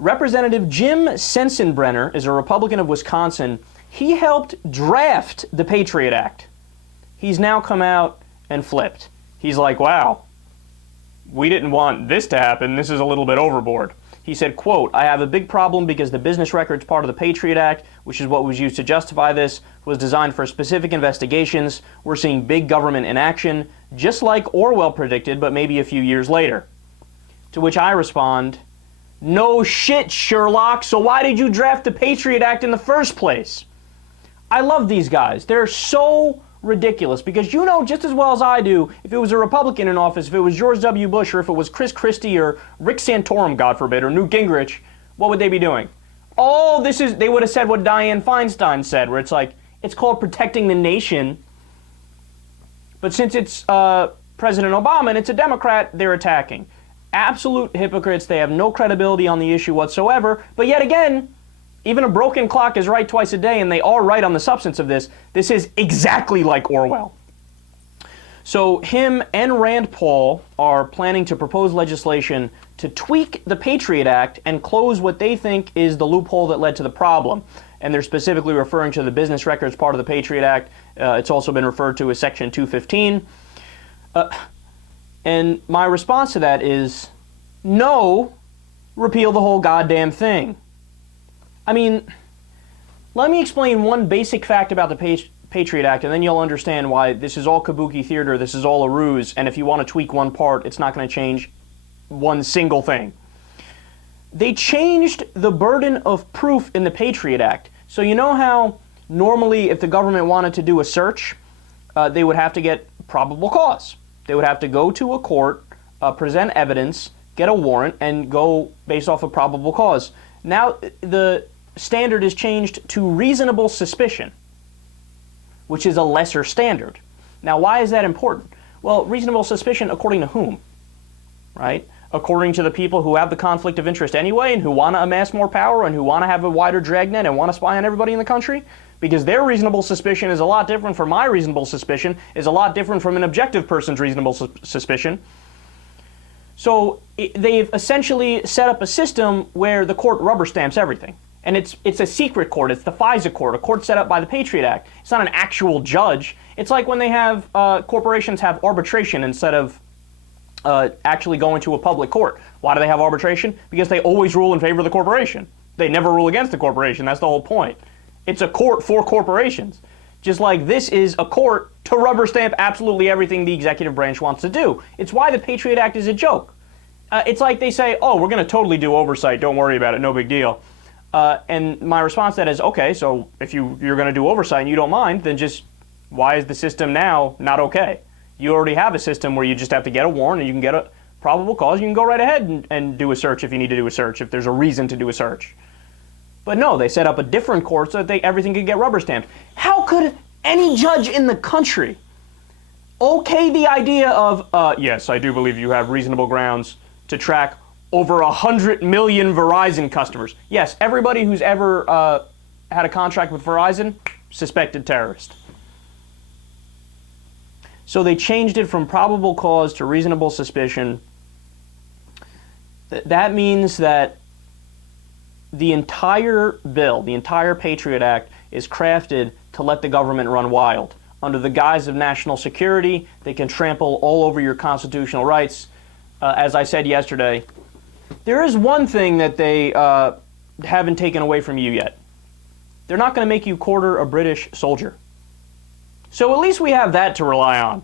Representative Jim Sensenbrenner is a Republican of Wisconsin. He helped draft the Patriot Act. He's now come out and flipped. He's like, wow, we didn't want this to happen. This is a little bit overboard. He said, quote, I have a big problem because the business records part of the Patriot Act, which is what was used to justify this, was designed for specific investigations. We're seeing big government in action, just like Orwell predicted, but maybe a few years later. To which I respond, no shit, Sherlock, so why did you draft the Patriot Act in the first place? I love these guys. They're so ridiculous because you know just as well as I do, if it was a Republican in office, if it was George W. Bush, or if it was Chris Christie or Rick Santorum, God forbid, or Newt Gingrich, what would they be doing? Oh, they would have said what Dianne Feinstein said, where it's like, it's called protecting the nation, but since it's President Obama and it's a Democrat, they're attacking. Absolute hypocrites. They have no credibility on the issue whatsoever, but yet again, even a broken clock is right twice a day, and they are right on the substance of this. This is exactly like Orwell. So him and Rand Paul are planning to propose legislation to tweak the Patriot Act and close what they think is the loophole that led to the problem. And they're specifically referring to the business records part of the Patriot Act. It's also been referred to as Section 215. And my response to that is, no, repeal the whole goddamn thing. I mean, let me explain one basic fact about the Patriot Act, and then you'll understand why this is all kabuki theater, this is all a ruse, and if you want to tweak one part, it's not going to change one single thing. They changed the burden of proof in the Patriot Act. So you know how normally if the government wanted to do a search, they would have to get probable cause. They would have to go to a court, present evidence, get a warrant, and go based off of probable cause. Now the standard is changed to reasonable suspicion, which is a lesser standard. Now, why is that important? Well, reasonable suspicion according to whom, right? According to the people who have the conflict of interest anyway and who want to amass more power and who want to have a wider dragnet and want to spy on everybody in the country? Because their reasonable suspicion is a lot different from my reasonable suspicion, is a lot different from an objective person's reasonable suspicion. So they've essentially set up a system where the court rubber stamps everything. And it's a secret court. It's the FISA court, a court set up by the Patriot Act. It's not an actual judge. It's like when they have corporations have arbitration instead of actually going to a public court. Why do they have arbitration? Because they always rule in favor of the corporation. They never rule against the corporation. That's the whole point. It's a court for corporations. Just like this is a court to rubber stamp absolutely everything the executive branch wants to do. It's why the Patriot Act is a joke. It's like they say, oh, we're going to totally do oversight. Don't worry about it. No big deal. And my response to that is, okay, so if you're going to do oversight and you don't mind, then just why is the system now not okay? You already have a system where you just have to get a warrant and you can get a probable cause. You can go right ahead and do a search if you need to do a search, if there's a reason to do a search. But no, they set up a different court so that everything could get rubber stamped. How could any judge in the country okay the idea of, yes, I do believe you have reasonable grounds to track over 100 million Verizon customers. Yes, everybody who's ever had a contract with Verizon, suspected terrorist. So they changed it from probable cause to reasonable suspicion. That means that the entire bill, the entire Patriot Act, is crafted to let the government run wild. Under the guise of national security, they can trample all over your constitutional rights. As I said yesterday, there is one thing that they haven't taken away from you yet. They're not going to make you quarter a British soldier. So at least we have that to rely on.